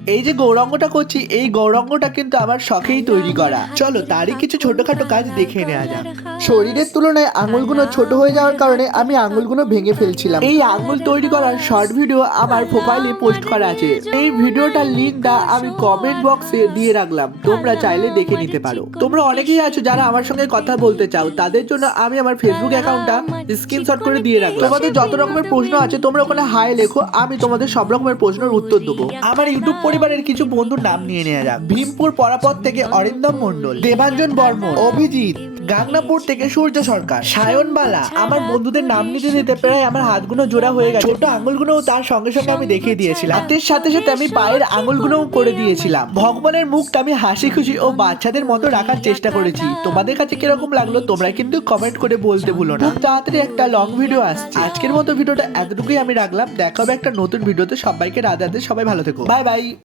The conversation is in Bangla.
এই যে গৌরাঙ্গটা করছি, এই গৌরাঙ্গটা কিন্তু আমার শখেই তৈরি করা। চলো তারই কিছু ছোটখাটো কাজ দেখে নেওয়া যাক। শরীরের তুলনায় আঙুলগুলো ছোট হয়ে যাওয়ার কারণে আমি আঙুলগুলো ভেঙে ফেলছিলাম। এই আঙুল তৈরি করার শর্ট ভিডিও আমার প্রোফাইলে পোস্ট করা আছে। এই ভিডিওটার লিঙ্কটা আমি কমেন্ট বক্সে দিয়ে রাখলাম, তোমরা চাইলে দেখে নিতে পারো। তোমরা অনেকেই আছো যারা আমার সঙ্গে কথা বলতে চাও, তাদের জন্য আমি আমার ফেসবুক অ্যাকাউন্টটা স্ক্রিনশট করে দিয়ে রাখলাম। তোমাদের যত রকমের প্রশ্ন আছে তোমরা ওখানে হাই লেখো, আমি তোমাদের সব রকমের প্রশ্নের উত্তর দেবো। আমার ইউটিউব পরিবারের কিছু বন্ধুর নাম নিয়ে নেওয়া যাক। ভীমপুর পরাপত থেকে অরিন্দম মণ্ডল, দেবাঞ্জন বর্মন, অভিজিৎ, গাংনাপুর থেকে সূর্য সরকার, সায়নবালা। আমার বন্ধুদের নাম নিতে নিতে প্রায় আমার হাতগুলো জোড়া হয়ে গেছে। ছোট আঙুলগুলোও তার সঙ্গে সঙ্গে আমি দেখিয়ে দিয়েছিলাম। হাতের সাথে সাথে আমি পায়ের আঙুলগুলোও করে দিয়েছিলাম। ভগবানের মুখটা আমি হাসি খুশি ও বাচ্চাদের মতো রাখার চেষ্টা করেছি। তোমাদের কাছে কিরকম লাগলো তোমরা কিন্তু কমেন্ট করে বলতে ভুলো না। খুব তাড়াতাড়ি একটা লং ভিডিও আসছে। আজকের মতো ভিডিওটা এতটুকুই আমি রাখলাম। দেখা হবে একটা নতুন ভিডিওতে। সবাইকে রাধে রাধে, সবাই ভালো থেকো, বাই বাই।